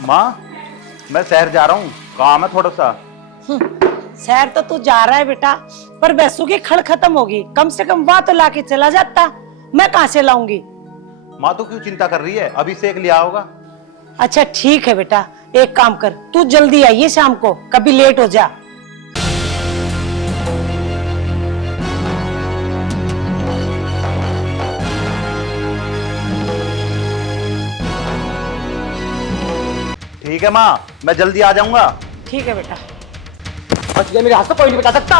माँ, मैं शहर जा रहा हूँ, काम है थोड़ा सा। शहर तो तू जा रहा है बेटा, पर भैंसों की खड़ खत्म होगी, कम से कम वहां तो लाके चला जाता। मैं कहाँ से लाऊंगी? माँ तो क्यों चिंता कर रही है, अभी से एक लिया होगा। अच्छा ठीक है बेटा, एक काम कर, तू जल्दी आइए शाम को, कभी लेट हो जा। ठीक है माँ, मैं जल्दी आ जाऊंगा। ठीक है बेटा। बच गया, मेरे हाथ से कोई नहीं बचा सकता।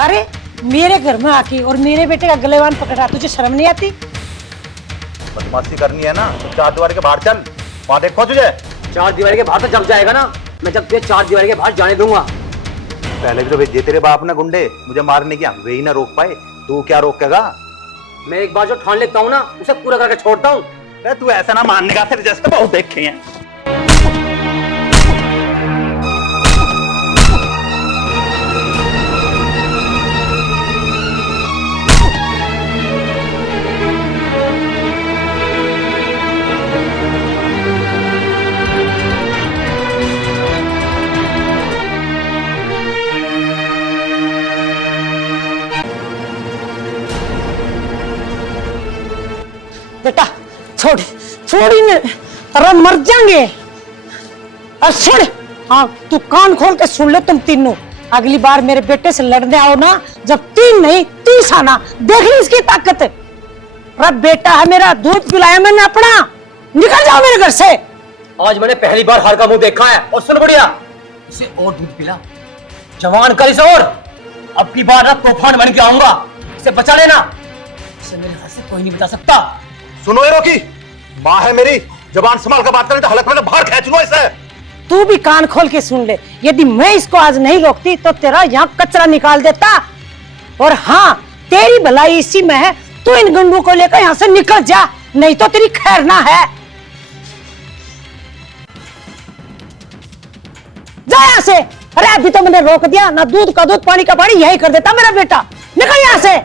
अरे मेरे घर में आके और मेरे बेटे का गलेवान पकड़ा, तुझे शर्म नहीं आती? बदमाशी करनी है ना तो चार दीवार के बाहर चल, वहां देखो तुझे। चार दीवारी के बाहर तो जब जाएगा ना, मैं जब तुझे चार दीवारी के बाहर जाने दूंगा। पहले भी तो भेजे तेरे बाप ने गुंडे मुझे मारने की, वे ही ना रोक पाए, तू क्या रोकेगा? मैं एक बार जो ठान लेता हूँ ना, उसे पूरा करके छोड़ता हूँ। अरे तू ऐसा ना मानने का, तेरे जैसे बहुत देखे हैं। बेटा छोड़, छोड़ ही अरे मर जाएंगे। और सुन, हाँ तू कान खोल के सुन ले तुम तीनों, अगली बार मेरे बेटे से लड़ने आओ ना, जब 3 नहीं 30 आना, देख ली इसकी ताकत। अरे बेटा है मेरा, दूध पिलाया मैंने अपना, निकल जाओ मेरे घर से। आज मैंने पहली बार हार का मुंह देखा है। और सुन बढ़िया, इसे और दूध पिला, जवान कर इसे, और अब की बार ना तूफान बन के आऊंगा, इसे बचा लेना, इसे मेरे हाथ से कोई नहीं बचा सकता। सुनो ये रोकी, माँ है मेरी, जबान संभाल कर बात करें तो हलक में बाहर खींच लो इसे। तू भी कान खोल के सुन ले, यदि मैं इसको आज नहीं रोकती तो तेरा यहाँ कचरा निकाल देता। और हाँ, तेरी भलाई इसी में है, तू इन गुंडों को लेकर यहाँ से निकल जा, नहीं तो तेरी खैर ना है। जा यहाँ से। अरे अभी तो मैंने रोक दिया ना, दूध का दूध पानी का पानी यही कर देता मेरा बेटा, निकल यहाँ से।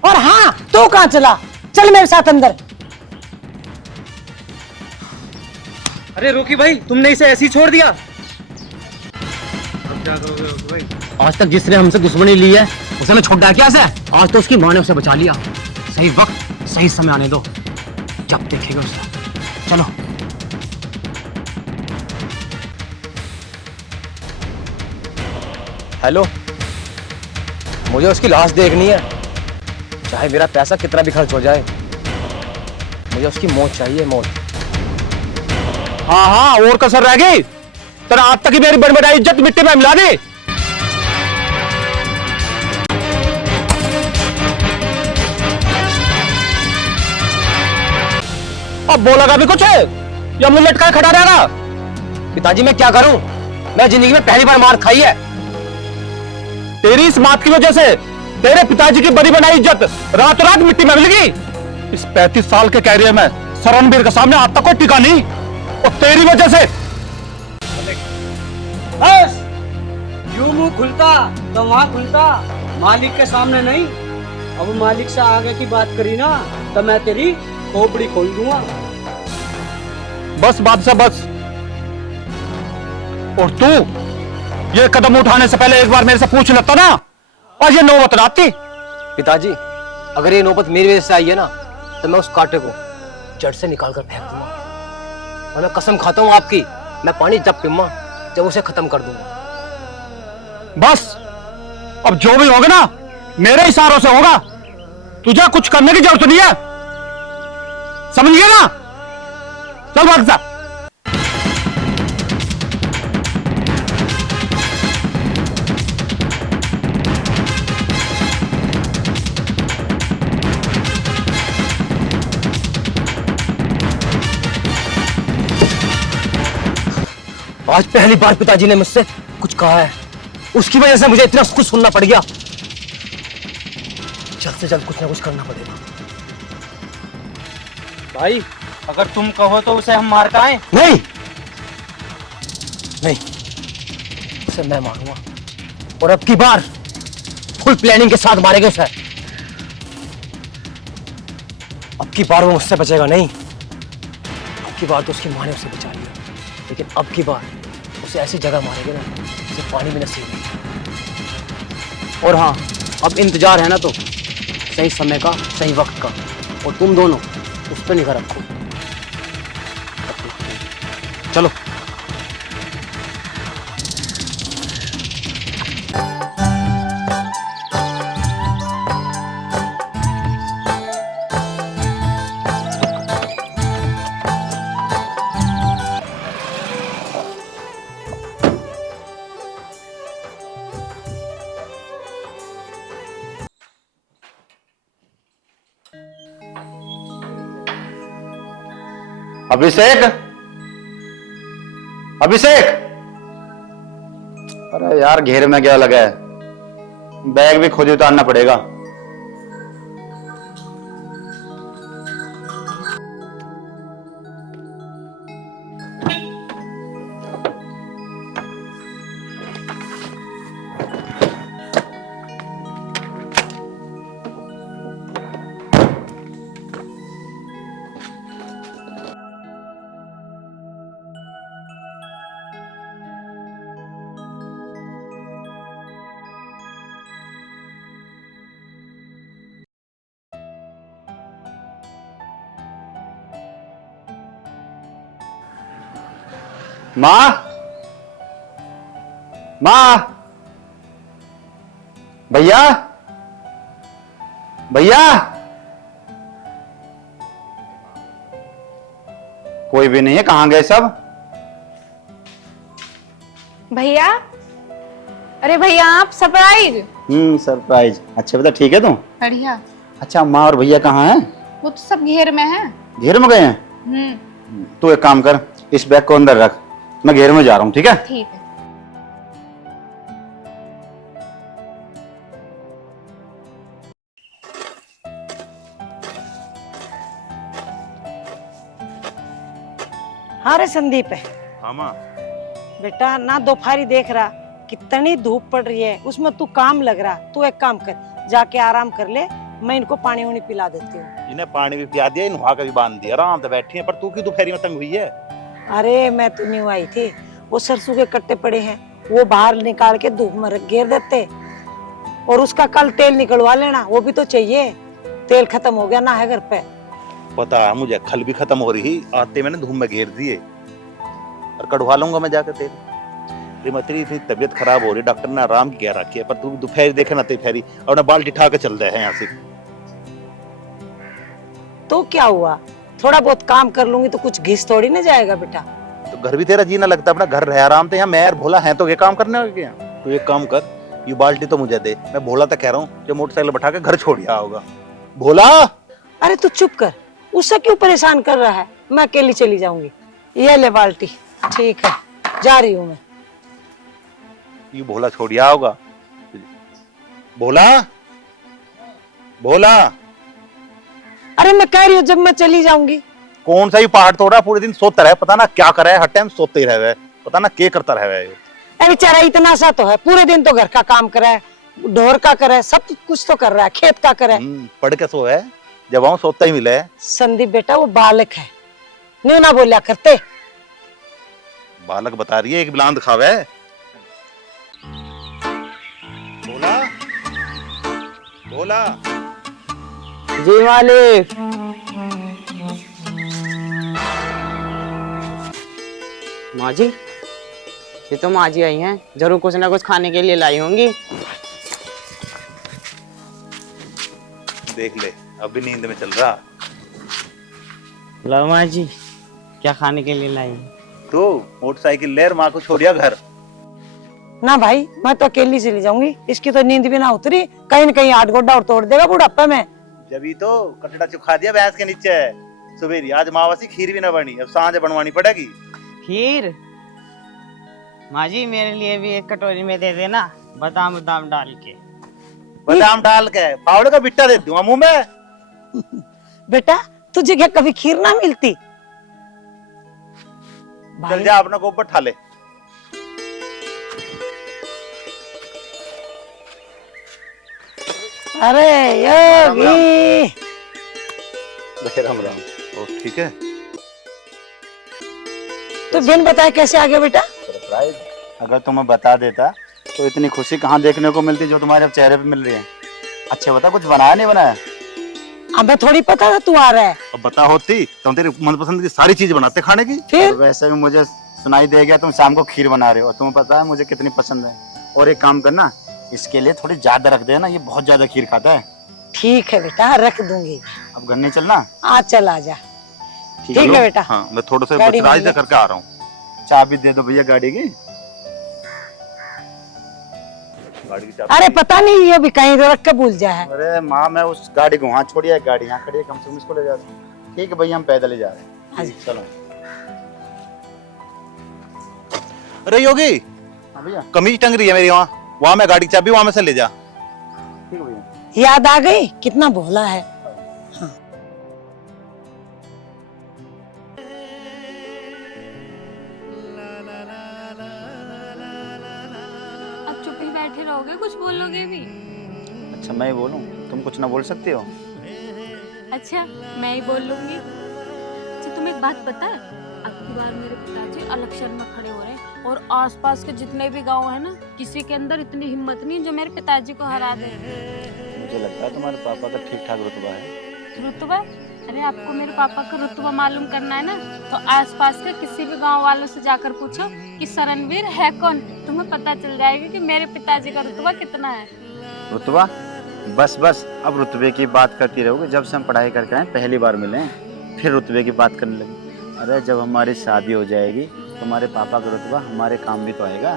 और हाँ, तू कहाँ चला, चल मेरे साथ अंदर। अरे रोकी भाई, तुमने इसे ऐसे ही छोड़ दिया? अब क्या करोगे रोकी भाई? आज तक जिसने हमसे दुश्मनी ली है उसे मैं छोड़ा क्या से? आज तो उसकी माँ ने उसे बचा लिया। सही वक्त सही समय आने दो, जब देखेगा उसे। चलो। हेलो, मुझे उसकी लाश देखनी है, चाहे मेरा पैसा कितना भी खर्च हो जाए, मुझे उसकी मौत चाहिए, मौत। हाँ हाँ, और कसर रह गई? तेरा आज तक ही मेरी बड़ी बड़ी इज्जत मिट्टी में मिला दी। अब बोलेगा भी कुछ है या मुंह लटका खड़ा रहेगा? पिताजी मैं क्या करूं, मैं जिंदगी में पहली बार मार खाई है। तेरी इस बात की वजह से तेरे पिताजी की बड़ी बनाई इज्जत रातों रात मिट्टी में मिल गई। इस 35 साल के कैरियर में शरणवीर के सामने आज तक कोई टिका नहीं, और तेरी वजह से। बस यूं मुंह खुलता तो वहां खुलता, मालिक के सामने नहीं। अब मालिक से आगे की बात करी ना तो मैं तेरी खोपड़ी खोल दूंगा। बस बादशाह बस। और तू ये कदम उठाने से पहले एक बार मेरे से पूछ लेता ना, और ये नौबत ना आती। पिताजी अगर ये नौबत मेरी वजह से आई है ना, तो मैं उस कांटे को जड़ से निकाल कर फेंक दूंगा, और मैं कसम खाता हूं आपकी, मैं पानी जब पीऊंगा जब उसे खत्म कर दूंगा। बस अब जो भी होगा ना मेरे इशारों से होगा, तुझे कुछ करने की जरूरत नहीं है, समझ गया ना? चल भाग जा। आज पहली बार पिताजी ने मुझसे कुछ कहा है, उसकी वजह से मुझे इतना कुछ सुनना पड़ गया। जल्द से जल्द कुछ ना कुछ करना पड़ेगा। भाई अगर तुम कहो तो उसे हम मार पाए। नहीं नहीं, उसे मैं मारूंगा, और अब की बार फुल प्लानिंग के साथ मारेंगे उसे। अब की बार वो मुझसे बचेगा नहीं, अब की पिछली बार तो उसकी माँ ने उसे बचा लिया, लेकिन अब की बार उसे ऐसी जगह मारेंगे ना जिसे पानी भी नसीब नहीं। और हाँ, अब इंतजार है ना तो सही समय का, सही वक्त का, और तुम दोनों उस पर निगाह रखो। चलो। अभिषेक, अभिषेक! अरे यार, घेर में क्या लगा है? बैग भी खुद उतारना पड़ेगा। माँ, माँ, भैया, भैया! कोई भी नहीं है, कहाँ गए सब? भैया, अरे भैया आप सरप्राइज। सरप्राइज। अच्छा बेटा, ठीक है तुम? बढ़िया। अच्छा, माँ और भैया कहाँ हैं? वो तो सब घेर में है। घेर में गए हैं? तू एक काम कर, इस बैग को अंदर रख, मैं घेर में जा रहा हूँ, ठीक है? ठीक है। हाँ रे संदीप है हाँ माँ। बेटा, ना दोपहरी देख रहा कितनी धूप पड़ रही है, उसमें तू काम लग रहा। तू एक काम कर, जाके आराम कर ले, मैं इनको पानी वानी पिला देती हूँ। इन्हें पानी भी पिला दिया, नुहा का भी बांध दिया, आराम से बैठी है। पर तू क्यों दोपहरी में तंग हुई है? अरे मैं तो नहीं आई थी, वो सरसों के कट्टे पड़े हैं, वो बाहर निकाल के धूप में घेर देते, और उसका कल तेल निकलवा लेना, वो भी तो चाहिए। तेल खत्म हो गया ना है घर पे। पता है मुझे, खल भी खत्म हो रही, आते मैंने धूम में घेर दिए, और कढ़वा लूंगा मैं जाकर तेल। तेरी इतनी तबीयत खराब हो रही, डॉक्टर ने आराम की कह रखी है, पर तू दोपहर देखे ना तेरी, और ना बाल्टी उठा के चल रहे हैं यहाँ से। तो क्या हुआ, थोड़ा बहुत काम कर लूंगी तो कुछ घिस थोड़ी ना जाएगा बेटा। तो घर भी तेरा जीना लगता है, अपना घर रहे आराम से। यहाँ मैं और भोला है तो ये काम करने लगे हैं। तो एक काम कर, ये बाल्टी तो मुझे दे, मैं भोला तक कह रहा हूँ जो मोटरसाइकिल बैठा के घर छोड़ गया होगा। भोला! अरे तू चुप कर, उससे क्यों परेशान कर रहा है, मैं अकेली चली जाऊंगी। ये ले बाल्टी। ठीक है, जा रही हूँ मैं। ये भोला छोड़ गया होगा। भोला, भोला! अरे मैं कह रही हूँ जब मैं चली जाऊंगी। कौन सा ही पहाड़ तोड़ा, पूरे दिन सोता रहे, पता ना क्या करे, हर टाइम सोते ही रहे, पता ना क्या करता रहे। अरे बेचारा इतना सा तो है, पूरे दिन तो घर का काम करे है, ढोर का करे, सब कुछ तो कर रहा है, खेत का करे। पढ़ के सो है, जब आऊं सोता ही मिले। संदीप बेटा वो बालक है, न्यू ना बोलिया करते। बालक बता रही है, एक बिलांद खावे। भोला, भोला! जी मालिक। माँ जी, ये तो माँ जी आई हैं, जरूर कुछ ना कुछ खाने के लिए लाई होंगी। देख ले, अभी नींद में चल रहा। लो माँ जी, क्या खाने के लिए लाई? तो मोटरसाइकिल ले, माँ को छोड़िया घर। ना भाई, मैं तो अकेली चली जाऊंगी, इसकी तो नींद भी ना उतरी, कहीं न कहीं हाथ गोड्डा और तोड़ देगा बुढ़ापे में। जब ही तो कटड़ा चुखा दिया भैंस के नीचे। सुबेरी आज मावासी खीर भी ना बनी, अब सांझ बनवानी पड़ेगी। खीर? माँ जी मेरे लिए भी एक कटोरी में दे देना, बादाम बादाम डाल के। बादाम डाल के फावड़े का बिट्टा दे दूंगा मुंह में। बेटा तुझे क्या कभी खीर ना मिलती? चल जा अपना गोबर ठा ले। अरे योगी! राम राम। ओ ठीक है। तो बिन बताए कैसे आ गया बेटा? सरप्राइज। अगर तुम्हें बता देता तो इतनी खुशी कहाँ देखने को मिलती जो तुम्हारे अब चेहरे पे मिल रही है। अच्छा बता, कुछ बनाया नहीं बनाया? हमें थोड़ी पता था तू आ रहा है। अब बता होती तो हम तेरी मनपसंद की सारी चीज बनाते खाने की। फिर और वैसे भी मुझे सुनाई दे गया तुम शाम को खीर बना रहे हो, और तुम्हें पता है मुझे कितनी पसंद है। और एक काम करना, इसके लिए थोड़ी ज्यादा रख देना, ये बहुत ज्यादा खीर खाता है। ठीक है बेटा, रख दूंगी। अब घर नहीं चलना? आज चल आ जा। ठीक है बेटा। हाँ, मैं थोड़ा सा गाड़ी बचराज में ले। करके आ रहा हूँ। चाबी दे दो भैया गाड़ी की। गाड़ी की चाबी। अरे पता नहीं ये भी कहीं रख के भूल जाए है। अरे माँ, मैं उस गाड़ी को वहाँ छोड़िए, गाड़ी यहाँ खड़ी है, कम से कम इसको ले जाती हूँ। ठीक है भैया, हम पैदल ही जा रहे हैं। हाँ जी। चलो। अरे योगी, हाँ भैया। कमीज टंग रही है मेरी वहाँ मैं गाड़ी की चाबी वहाँ में से ले जा। ठीक है भैया। याद आ गई, कितना भोला है। अब चुप ही बैठे रहोगे, कुछ बोलोगे भी? अच्छा मैं ही बोलूँ? तुम कुछ ना बोल सकते हो? अच्छा मैं ही बोल लूंगी। अच्छा तुम्हें एक बात पता है, अब की बार मेरे पिताजी इलेक्शन में खड़े हो रहे हैं और आसपास के जितने भी गांव है ना, किसी के अंदर इतनी हिम्मत नहीं जो मेरे पिताजी को हरा दे। मुझे लगता है तुम्हारे पापा का ठीक ठाक रुतबा है। रुतबा? अरे आपको मेरे पापा का रुतबा मालूम करना है ना, तो आसपास के किसी भी गांव वालों से जाकर पूछो कि शरणवीर है कौन, तुम्हें पता चल जाएगा कि मेरे पिताजी का रुतबा कितना है। रुतबा? बस बस, अब रुतबे की बात करती रहोगे। जब से हम पढ़ाई करके आए पहली बार मिले हैं, फिर रुतबे की बात करने लगे। अरे जब हमारी शादी हो जाएगी तुम्हारे पापा का रुतबा हमारे काम भी तो आएगा।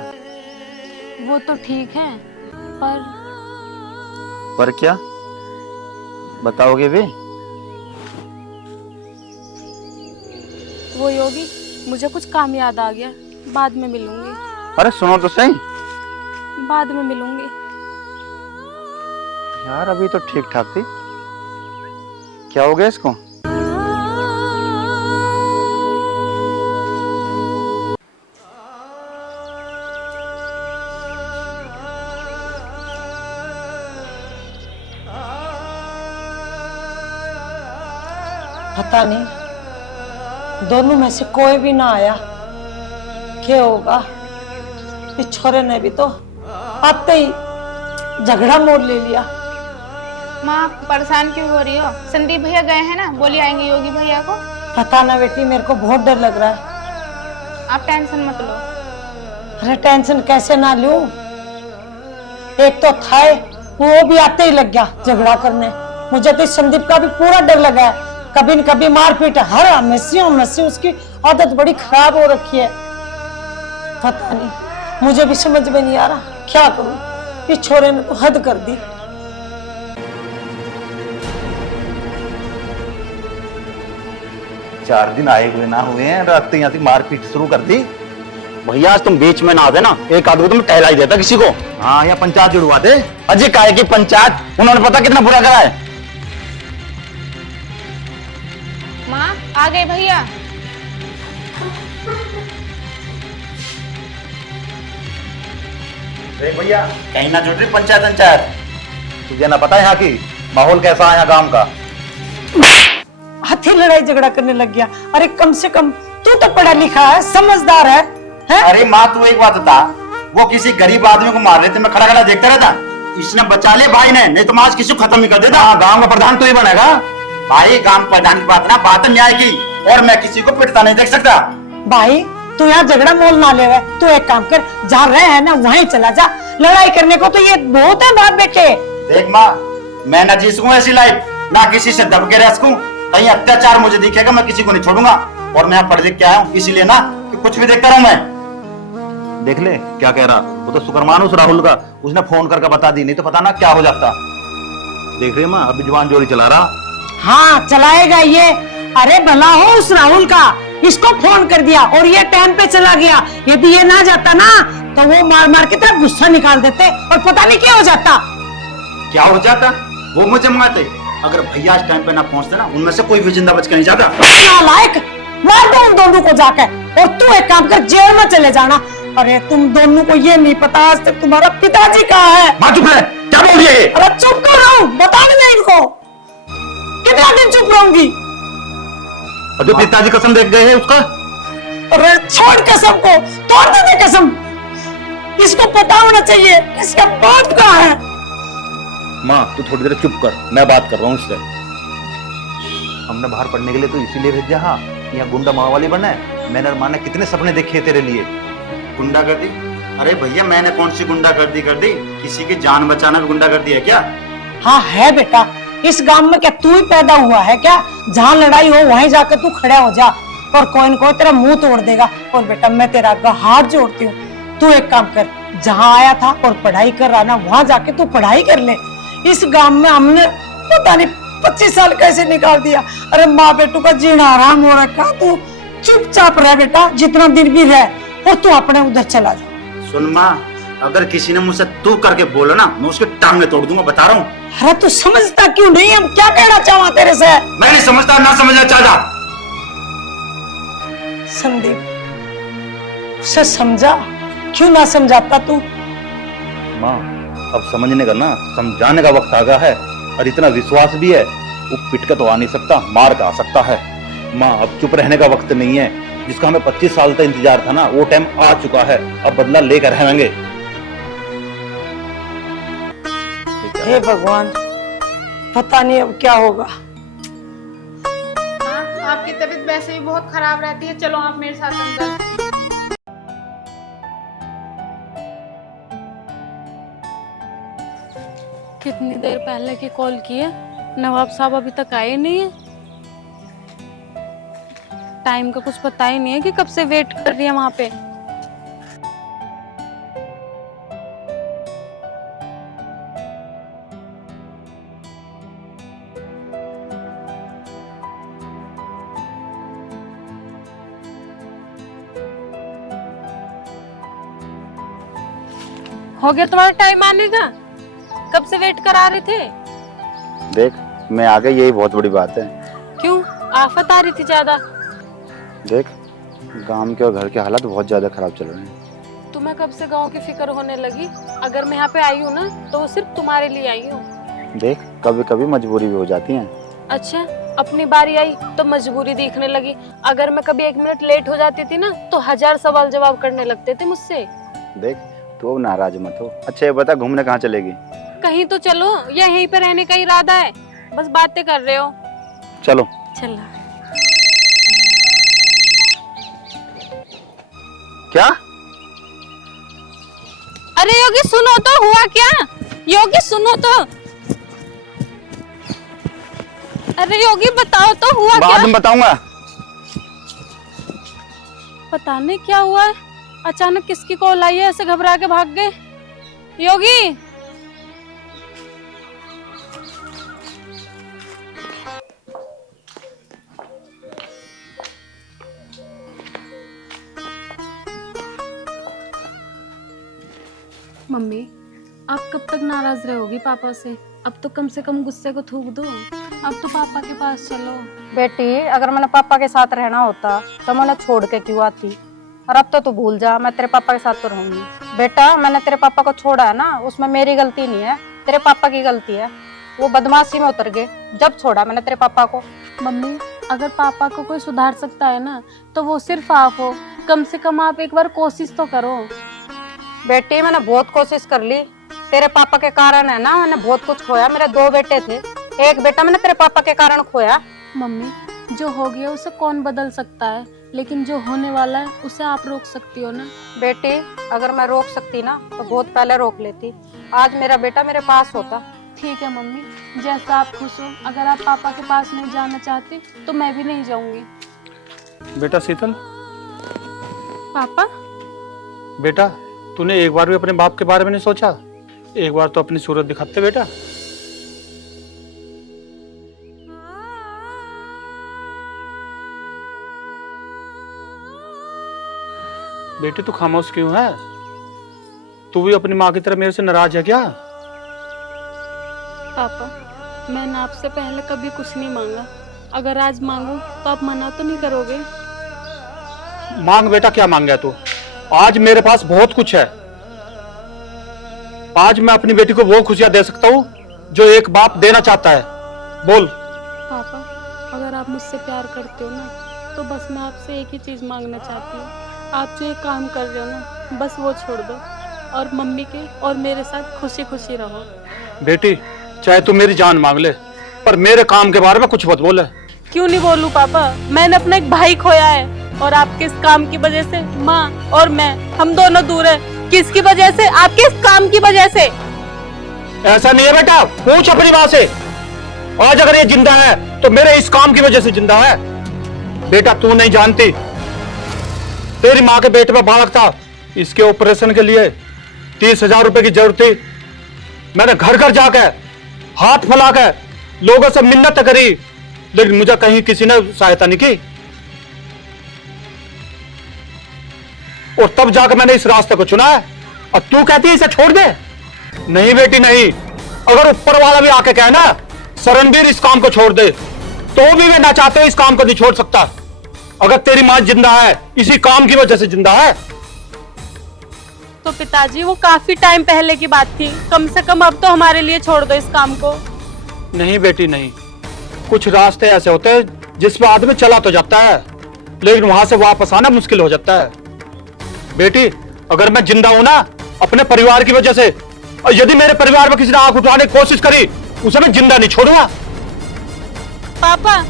वो तो ठीक है, पर क्या बताओगे भी? वो योगी, मुझे कुछ काम याद आ गया, बाद में मिलूंगी। अरे सुनो तो सही बाद में मिलूंगी। यार, अभी तो ठीक ठाक थी, क्या हो गया इसको? पता नहीं, दोनों में से कोई भी ना आया। क्या होगा? इस छोरे ने भी तो आते ही झगड़ा मोड़ ले लिया। माँ आप परेशान क्यों हो रही हो? संदीप भैया गए हैं ना, बोली आएंगे योगी भैया को। पता ना बेटी, मेरे को बहुत डर लग रहा है। आप टेंशन मत लो। अरे टेंशन कैसे ना लूं? एक तो था वो भी आते ही लग गया झगड़ा करने। मुझे तो इस संदीप का भी पूरा डर लगा है, कभी न कभी मारपीट, हर हमेशा उसकी आदत बड़ी खराब हो रखी है। पता नहीं, मुझे भी समझ में नहीं आ रहा क्या करूं। इस छोरे ने तो हद कर दी। चार दिन आए हुए ना हुए हैं, रात यहाँ से मारपीट शुरू कर दी। भैया आज तुम बीच में ना आते ना, एक आदमी तुम टहला ही देता किसी को। हाँ, या पंचायत जुड़वा दे। अजय काहे की पंचायत, उन्होंने पता कितना बुरा करा है। माँ आ गए भैया। देख भैया, कहीं ना जुड़ रही पंचायत। तुझे ना पता है यहाँ की माहौल कैसा है यहाँ गांव का। हाथी लड़ाई झगड़ा करने लग गया। अरे कम से कम तू तो पढ़ा लिखा है, समझदार है? अरे माँ, तू एक बात बता, वो किसी गरीब आदमी को मार रहे थे, मैं खड़ा खड़ा देखता रहता। इसने बचा लिया भाई ने, नहीं तो मैं आज किसी को खत्म ही कर देता। गांव का प्रधान तो ही बनेगा भाई। गांव प्रधान की बात ना, बात है न्याय की, और मैं किसी को पिटता नहीं देख सकता। भाई तू यहाँ झगड़ा मोल ना ले रहा है। तू एक काम कर, जहाँ रहे है ना वहीं चला जा। लड़ाई करने को तो ये बहुत है बाप बेटे। देख माँ, मैं ना जी सकूं ऐसी लाइफ, ना किसी से दब के रह सकूं। कहीं अत्याचार मुझे दिखेगा मैं किसी को नहीं छोड़ूंगा। और मैं यहाँ पढ़ लिख के आया हूँ, इसीलिए ना कि कुछ भी देखता रहूं मैं। देख ले क्या कह रहा। वो तो शुक्रमान उस राहुल का, उसने फोन करके बता दी, नहीं तो पता ना क्या हो जाता। देख रही माँ, अभी जुबान जोरी चला रहा। हाँ चलाएगा ये। अरे भला हो उस राहुल का, इसको फोन कर दिया और ये टाइम पे चला गया। यदि ये ना जाता ना तो वो मार मार के तेरा गुस्सा निकाल देते और पता नहीं क्या हो जाता। क्या हो जाता वो मुझे मारते। अगर भैया इस टाइम पे ना पहुंचते ना, उनमें से कोई भी जिंदा बच के नहीं जाता। नालायक, मार दो उन दोनों को जाके। और तू एक काम कर, जेल में चले जाना। अरे तुम दोनों को ये नहीं पता आज तक तुम्हारा पिताजी कहाँ है। माँ चुप है, क्या बोल रही है ये? अरे चुप कर रहा हूँ, बताने दे इनको। कितना दिन चुप रहूंगी? और जो पिताजी कसम देख गए हैं उसका, अरे छोड़ कसम को, तोड़ दे कसम। इसको पता होना चाहिए इसका बाप कहाँ है। माँ तू थोड़ी देर चुप कर, मैं बात कर रहा हूँ इससे। हमने बाहर पढ़ने के लिए तो इसीलिए भेजा, हाँ यहाँ गुंडा माँ वाली बना है। मैंने और माँ ने कितने सपने देखे तेरे लिए। गुंडागर्दी? अरे भैया मैंने कौन सी गुंडागर्दी कर दी? किसी की जान बचाना भी गुंडागर्दी है क्या? हाँ है बेटा, इस गांव में क्या तू ही पैदा हुआ है क्या? जहाँ लड़ाई हो वहीं जाकर तू खड़ा हो जा और कोई न कोई तेरा मुंह तोड़ देगा। और बेटा मैं तेरा हाथ जोड़ती हूँ, तू एक काम कर, जहाँ आया था और पढ़ाई कर रहा ना वहां जाके तू पढ़ाई कर ले। इस गांव में हमने पता नहीं 25 साल कैसे निकाल दिया। अरे माँ बेटू का जीना आराम हो रखा। तू चुपचाप रह बेटा, जितना दिन भी रह, और तू अपने उधर चला जा। सुन माँ, अगर किसी ने मुझसे तू करके बोला ना, मैं उसके टांगे तोड़ दूंगा, बता रहा हूँ। अरे तू समझता क्यों नहीं? हम क्या कहना चाहवा तेरे से? मैं नहीं समझता, ना समझना चाहता। संदीप उसे समझा, क्यों ना समझाता तू? माँ अब समझने का ना, समझाने का वक्त आ गया है। और इतना विश्वास भी है, वो पिट के तो आ नहीं सकता, मार के आ सकता है। माँ अब चुप रहने का वक्त नहीं है। जिसका हमें 25 साल तक इंतजार था ना, वो टाइम आ चुका है। अब बदला लेकर रहेंगे। हे भगवान, पता नहीं अब क्या होगा। हाँ, आपकी तबीयत वैसे भी बहुत खराब रहती है, चलो आप मेरे साथ अंदर। कितनी देर पहले की कॉल की है, नवाब साहब अभी तक आए नहीं है। टाइम का कुछ पता ही नहीं है कि कब से वेट कर रही है वहां पे। हो गया तुम्हारा टाइम आने का? कब से वेट करा रहे थे? देख मैं आ गई, यही बहुत बड़ी बात है। क्यों, आफत आ रही थी ज्यादा? देख गांव के और घर के हालात बहुत ज्यादा खराब चल रहे हैं। तुम्हें कब से गांव की फिक्र होने लगी? अगर मैं यहाँ पे आई हूँ ना तो वो सिर्फ तुम्हारे लिए आई हूँ। देख कभी कभी मजबूरी भी हो जाती है। अच्छा, अपनी बारी आई तो मजबूरी दिखने लगी। अगर मैं कभी 1 मिनट लेट हो जाती थी ना तो 1000 सवाल जवाब करने लगते थे मुझसे। देख तू अब नाराज मत हो। अच्छा ये बता, घूमने कहाँ चलेगी? कहीं तो चलो, या यहीं पे रहने का इरादा है? बस बातें कर रहे हो। चलो चल। क्या? अरे योगी सुनो तो, हुआ क्या? योगी सुनो तो। अरे योगी बताओ तो हुआ क्या? बाद में बताऊंगा। पता नहीं क्या हुआ है, अचानक किसकी कॉल आई है, ऐसे घबरा के भाग गए। योगी मम्मी, आप कब तक नाराज रहोगी पापा से? अब तो कम से कम गुस्से को थूक दो। अब तो पापा के पास चलो। बेटी अगर मैंने पापा के साथ रहना होता तो मैं उन्हें छोड़ के क्यों आती? और अब तो तू भूल जा, मैं तेरे पापा के साथ तो रहूंगी। बेटा मैंने तेरे पापा को छोड़ा है ना, उसमें मेरी गलती नहीं है, तेरे पापा की गलती है। वो बदमाशी में उतर गए जब छोड़ा मैंने तेरे पापा को। मम्मी अगर पापा को कोई सुधार सकता है ना तो वो सिर्फ आप हो। कम से कम आप एक बार कोशिश तो करो। बेटी मैंने बहुत कोशिश कर ली, तेरे पापा के कारण है ना मैंने बहुत कुछ खोया। मेरे 2 बेटे थे, एक बेटा मैंने तेरे पापा के कारण खोया। मम्मी जो हो गया उसे कौन बदल सकता है, लेकिन जो होने वाला है उसे आप रोक सकती हो ना। बेटी अगर मैं रोक सकती ना तो बहुत पहले रोक लेती, आज मेरा बेटा मेरे पास होता। ठीक है मम्मी, जैसा आप खुश हो। अगर आप पापा के पास नहीं जाना चाहती तो मैं भी नहीं जाऊंगी। बेटा शीतल, पापा बेटा तूने एक बार भी अपने बाप के बारे में नहीं सोचा? एक बार तो अपनी सूरत दिखाते बेटा। बेटी तू खामोश क्यों है? तू भी अपनी माँ की तरह मेरे से नाराज है क्या? पापा मैंने आपसे पहले कभी कुछ नहीं मांगा, अगर आज मांगू तो आप मना तो नहीं करोगे? मांग बेटा, क्या मांग गया तू? आज मेरे पास बहुत कुछ है। आज मैं अपनी बेटी को वो खुशियां दे सकता हूँ जो एक बाप देना चाहता है। बोल। पापा अगर आप मुझसे प्यार करते हो ना तो बस मैं आपसे एक ही चीज़ मांगना चाहती हूँ। आप जो ये काम कर रहे हो ना, बस वो छोड़ दो और मम्मी के और मेरे साथ खुशी खुशी रहो। बेटी, चाहे तू मेरी जान मांग ले, पर मेरे काम के बारे में कुछ मत बोले। क्यों नहीं बोलूं पापा? मैंने अपना एक भाई खोया है और आपके इस काम की वजह से माँ और मैं, हम दोनों दूर हैं। किसकी वजह से? आपके इस काम की वजह से। ऐसा नहीं है बेटा, पूछ अपनी माँ से। आज अगर ये जिंदा है तो मेरे इस काम की वजह से जिंदा है। बेटा, तू नहीं जानती, तेरी माँ के पेट में बालक था, इसके ऑपरेशन के लिए 30,000 रुपए की जरूरत थी। मैंने घर घर जाकर हाथ फैलाकर लोगों से मिन्नत करी, लेकिन मुझे कहीं किसी ने सहायता नहीं की। और तब जाकर मैंने इस रास्ते को चुना है। और तू कहती है इसे छोड़ दे? नहीं बेटी नहीं। अगर ऊपर वाला भी आके कहे ना शरणबीर इस काम को छोड़ दे, तो भी मैं ना चाहते इस काम को नहीं छोड़ सकता। अगर तेरी मां जिंदा है, इसी काम की वजह से जिंदा है। तो पिताजी, वो काफी टाइम पहले की बात थी, कम से कम अब तो हमारे लिए छोड़ दो इस काम को। नहीं बेटी नहीं, कुछ रास्ते ऐसे होते हैं जिसमें आदमी चला तो जाता है, लेकिन वहां से वापस आना मुश्किल हो जाता है। बेटी, अगर मैं जिंदा हूं ना अपने परिवार की वजह से, और यदि मेरे परिवार में किसी ने आंख उठाने की कोशिश करी, उसे मैं जिंदा नहीं छोड़ूंगा। पापा,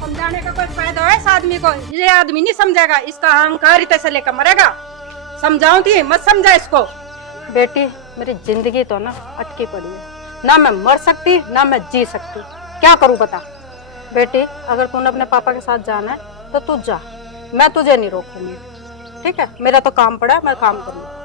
समझाने का कोई फायदा है इस आदमी को? ये आदमी नहीं समझेगा, इसका अहंकार इतने से लेकर मरेगा। समझाऊं थी, मत समझा इसको। बेटी, मेरी जिंदगी तो ना अटकी पड़ी है, ना मैं मर सकती ना मैं जी सकती। क्या करूं बता? बेटी, अगर तूने अपने पापा के साथ जाना है तो तू जा, मैं तुझे नहीं रोकूंगी। ठीक है, मेरा तो काम पड़ा है, मैं काम करूंगी।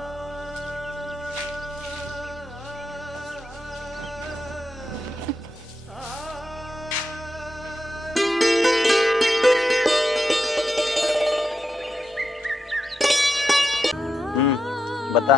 बता,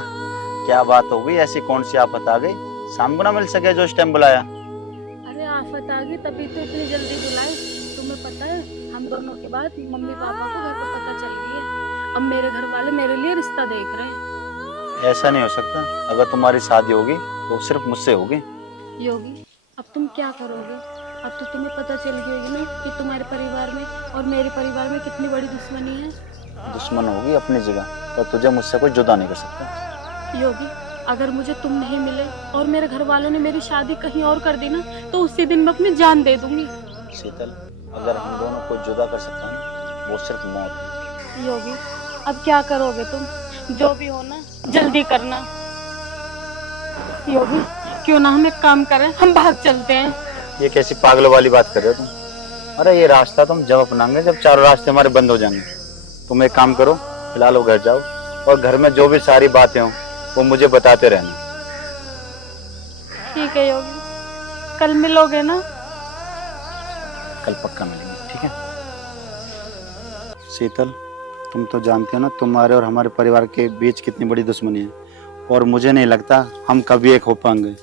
क्या बात हो गई? ऐसी कौन सी आफत आ गई? शाम को ना मिल सके जो इस टाइम बुलाया? अरे आफत आ गई तभी तो इतनी जल्दी बुलाए। तुम्हें पता है, हम दोनों के बाद मम्मी पापा को घर का पता चल गई है। अब मेरे घर वाले मेरे लिए रिश्ता देख रहे हैं। ऐसा नहीं हो सकता। अगर तुम्हारी शादी होगी तो सिर्फ मुझसे होगी। योगी, अब तुम क्या करोगे? अब तो तुम्हें पता चल गई होगी ना कि तुम्हारे परिवार में और मेरे परिवार में कितनी बड़ी दुश्मनी है। दुश्मन होगी अपनी जगह, पर तुझे मुझसे कोई जुदा नहीं कर सकता। योगी, अगर मुझे तुम नहीं मिले और मेरे घर वालों ने मेरी शादी कहीं और कर दी ना, तो उसी दिन मैं अपनी जान दे दूंगी। शीतल, अगर हम दोनों को जुदा कर सकता है वो सिर्फ मौत है। योगी, अब क्या करोगे तुम? जो भी हो ना, जल्दी करना। योगी, क्यों ना हम एक काम करें, हम भाग चलते हैं। ये कैसी पागलों वाली बात कर रहे हो तुम? अरे ये रास्ता तुम जब अपनाएंगे जब चारों रास्ते हमारे बंद हो जाएंगे। तुम एक काम करो, फिलहाल वो घर जाओ और घर में जो भी सारी बातें हो वो मुझे बताते रहना। ठीक है योगी, कल मिलोगे ना? कल पक्का मिलेंगे, ठीक है? शीतल, तुम तो जानते हो ना तुम्हारे और हमारे परिवार के बीच कितनी बड़ी दुश्मनी है, और मुझे नहीं लगता हम कभी एक हो पाएंगे।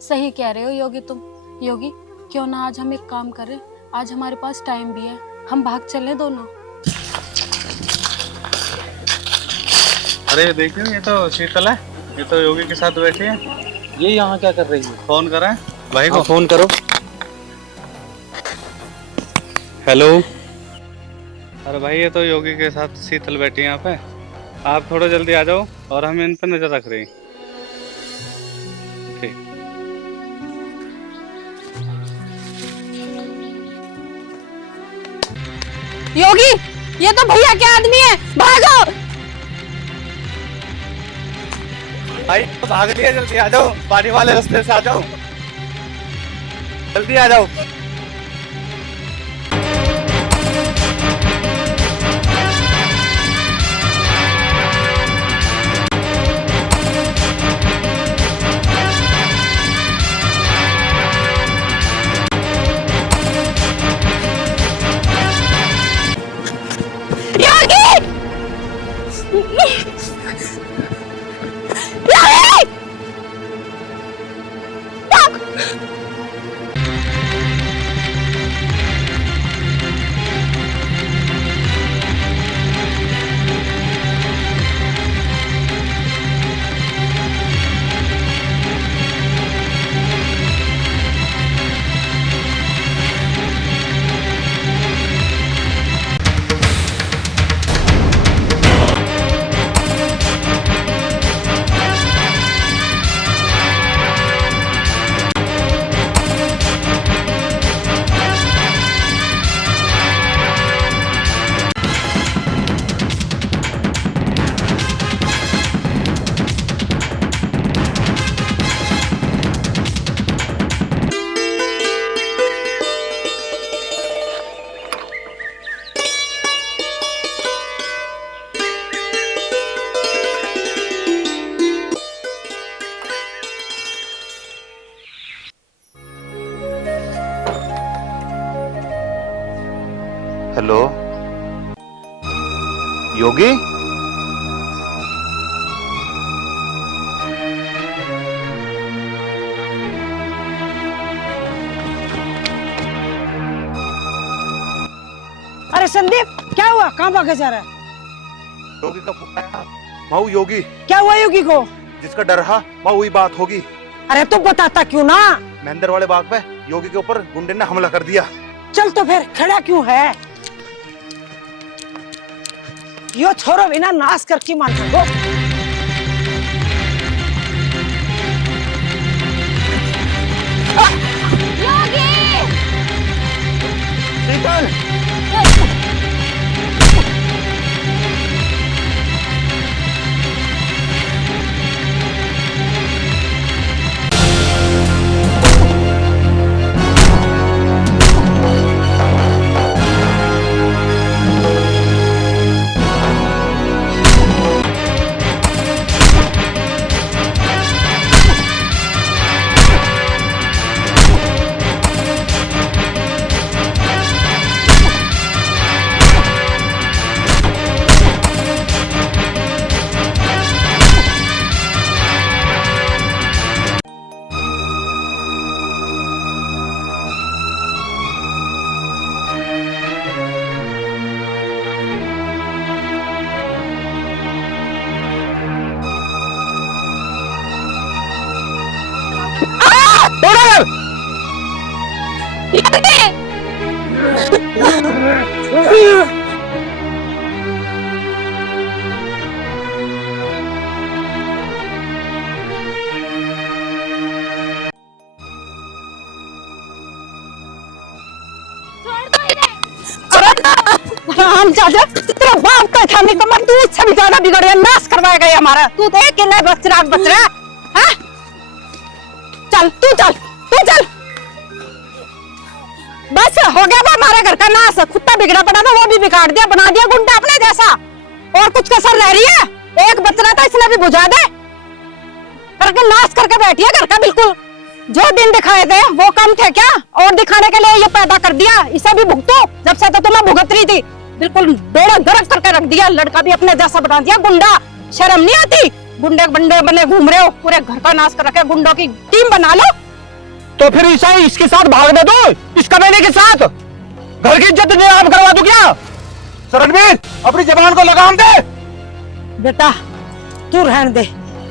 सही कह रहे हो योगी तुम। योगी, क्यों ना आज हम एक काम करें, आज हमारे पास टाइम भी है, हम भाग चलें दोनों। अरे देखियो, ये तो शीतल है, ये तो योगी के साथ बैठी है। ये यहाँ क्या कर रही है? फोन करें भाई को। फोन करो। हेलो। अरे भाई, ये तो योगी के साथ शीतल बैठी है यहाँ पे। आप थोड़ा जल्दी आ जाओ और हम इन पर नजर रख रहे हैं। ठीक। योगी, ये तो भैया के आदमी है, भागो। भाई भाग लिया, जल्दी आ जाओ, पानी वाले रास्ते से आ जाओ, जल्दी आ जाओ। हेलो योगी, अरे संदीप, क्या हुआ? कहाँ भागे जा रहा है? योगी का फोन आया। माऊ योगी, क्या हुआ योगी को? जिसका डर हा माँ वही बात होगी। अरे तो बताता क्यों ना? महेंद्र वाले बाग पे योगी के ऊपर गुंडे ने हमला कर दिया। चल तो फिर खड़ा क्यों है? यो छोरो बिना नाश करके मान दो। हम जाजा तेरा बाप का था नहीं तो मैं तू उससे भी ज्यादा बिगड़ गया, नाश करवाएगा ये हमारा। तू देख के नहीं बच रहा है? चल तू चल, तू चल, बस हो गया वो हमारे घर का नाश। कुत्ता बिगड़ा पड़ा था वो भी बिगाड़ दिया, बना दिया गुंडा अपने जैसा। और कुछ कसर रह रही है? एक बचना था इसने भी बुझा दे, करके नाश करके बैठी है घर का बिल्कुल। जो दिन दिखाए थे वो कम थे क्या? और दिखाने के लिए ये पैदा कर दिया, इसे भी भुगतो। जब से तो तुम्हें भुगत रही थी, बिल्कुल बेड़ा गर्क करके रख दिया। लड़का भी अपने जैसा बना दिया गुंडा। शर्म नहीं आती? गुंडे बंडे बने घूम रहे हो, पूरे घर का नाश कर रखा है। गुंडों की टीम बना लो। तो फिर ईसा इसके साथ भागने दो, इस कमीने के साथ। घर की इज्जत नीलाम करवा दूं क्या? रणवीर, अपनी जबान को लगाम दे। बेटा तू रहने दे।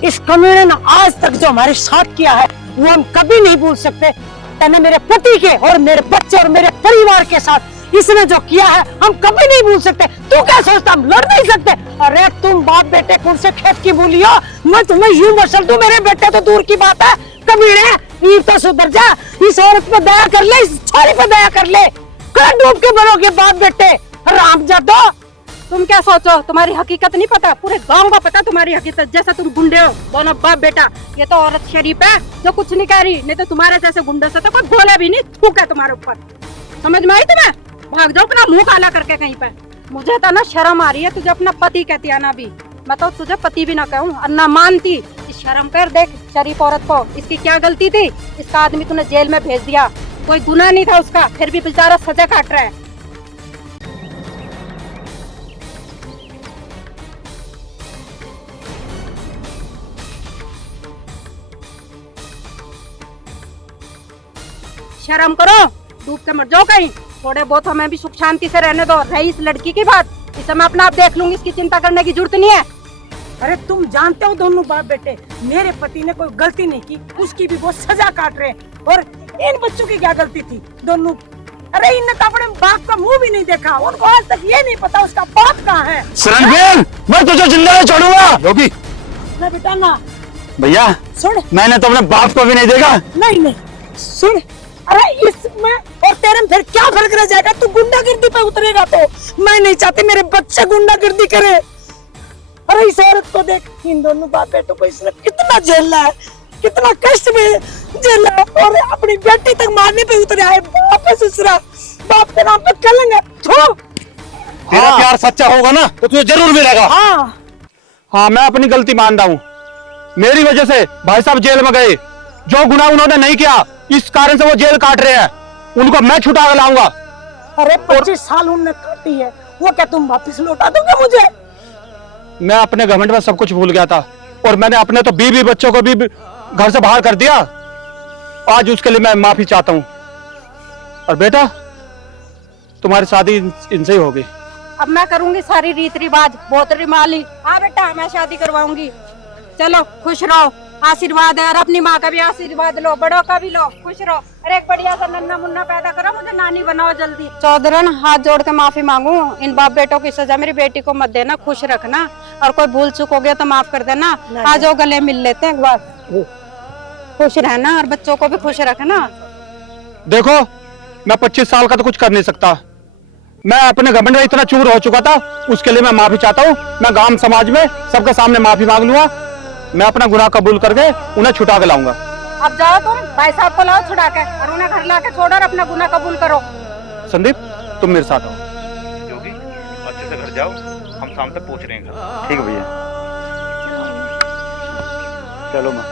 इस कमीने ने आज तक जो हमारे साथ किया है वो हम कभी नहीं भूल सकते। तने मेरे पति के और मेरे बच्चे और मेरे परिवार के साथ इसने जो किया है हम कभी नहीं भूल सकते। तू क्या सोचता हम लड़ नहीं सकते? अरे तुम बाप बेटे कौन से खेत की बोली हो? मैं तुम्हें यूं मसल दूं, मेरे बेटे तो दूर की बात है। कमीने ये तो सुधर जा, इस औरत पे दया कर ले, इस छोरी पे दया कर ले। कर डूब के मरोगे बाप बेटे, राम जादो। तुम क्या सोचो? तुम्हारी हकीकत नहीं पता, पूरे गांव का पता तुम्हारी हकीकत। जैसा तुम गुंडे हो दोनों बाप बेटा। ये तो औरत शरीफ है जो कुछ नहीं कह रही, नहीं तो तुम्हारे जैसे गुंडे से तो कोई बोले भी नहीं, थूक है तुम्हारे ऊपर। समझ में आई तुम्हें? भाग जाओ अपना मुंह काला करके कहीं पे। मुझे तो ना शर्म आ रही है, तुझे अपना पति कहती है ना। भी मैं तो तुझे पति भी ना कहूँ और ना मानती। शर्म कर, देख शरीफ औरत को, इसकी क्या गलती थी? इसका आदमी तूने जेल में भेज दिया, कोई गुनाह नहीं था उसका, फिर भी बेचारा सजा काट रहा है। शर्म करो, डूब के मर जाओ कहीं। थोड़े बहुत हमें भी सुख शांति से रहने दो। रही इस लड़की की बात, इसे मैं अपना आप देख लूंगी, इसकी चिंता करने की जरूरत नहीं है। अरे तुम जानते हो दोनों बाप बेटे मेरे पति ने कोई गलती नहीं की, उसकी भी वो सजा काट रहे हैं। और इन बच्चों की क्या गलती थी दोनों? अरे इनने तो अपने बाप का मुंह भी नहीं देखा, उनको आज तक ये नहीं पता उसका बाप कहाँ है। रणवीर, मैं तुझे जिंदा नहीं छोड़ूंगा। योगी ना बेटा ना। भैया सुन, मैंने तो अपने बाप को भी नहीं देखा। नहीं नहीं सुन, अरे इसमें और तेरे में फिर क्या फर्क रह जाएगा? तू गुंडागिर्दी पे उतरेगा तो मैं नहीं चाहती मेरे बच्चे गुंडागिर्दी करे। अरे इस औरत को देख, इन दोनों बाप बेटों को इसने कितना झेला है, कितना कष्ट में झेला है, और अपनी बेटी तक मारने पे उतरे आए। बाप है ससुरा, बाप के नाम पे कलंक है। तेरा प्यार सच्चा होगा ना तो तुझे जरूर मिलेगा। हाँ, मैं अपनी गलती मानता हूँ। मेरी वजह से भाई साहब जेल में गए। जो गुनाह उन्होंने नहीं किया, इस कारण से वो जेल काट रहे हैं। उनको मैं छुटा के लाऊंगा। अरे 25 साल उनने काटे बाटी है, वो क्या तुम वापस लौटा दोगे मुझे? मैं अपने घमंड में सब कुछ भूल गया था और मैंने अपने तो बीवी बच्चों को भी घर से बाहर कर दिया। आज उसके लिए मैं माफी चाहता हूँ। और बेटा, तुम्हारी शादी इनसे ही होगी। अब मैं करूंगी सारी रीत रिवाज, बहुत रिमाली। हाँ बेटा, मैं शादी करवाऊंगी। चलो खुश रहो, आशीर्वाद है, और अपनी माँ का भी आशीर्वाद लो, बड़ों का भी लो, खुश रहो। अरे एक बढ़िया सा नन्ना मुन्ना पैदा करो, मुझे नानी बनाओ जल्दी। चौधरन, हाथ जोड़ के माफी मांगू, इन बाप बेटों की सजा मेरी बेटी को मत देना, खुश रखना, और कोई भूल चूक हो गया तो माफ कर देना। आ जाओ, गले मिल लेते हैं एक बार। खुश रहना और बच्चों को भी खुश रखना। देखो, मैं 25 साल का तो कुछ कर नहीं सकता। मैं अपने घमंड में इतना चूर हो चुका था, उसके लिए मैं माफी चाहता हूँ। मैं गांव समाज में सबके सामने माफी मांग लूंगा। मैं अपना गुनाह कबूल करके उन्हें छुटा के लाऊंगा। अब जाओ तुम, भाई साहब को लाओ छुड़ा के, और उन्हें घर ला के छोड़ो और अपना गुनाह कबूल करो। संदीप, तुम मेरे साथ आओ। योगी, अच्छे से घर जाओ, हम शाम तक पहुंच रहे हैं। ठीक है भैया, चलो माँ।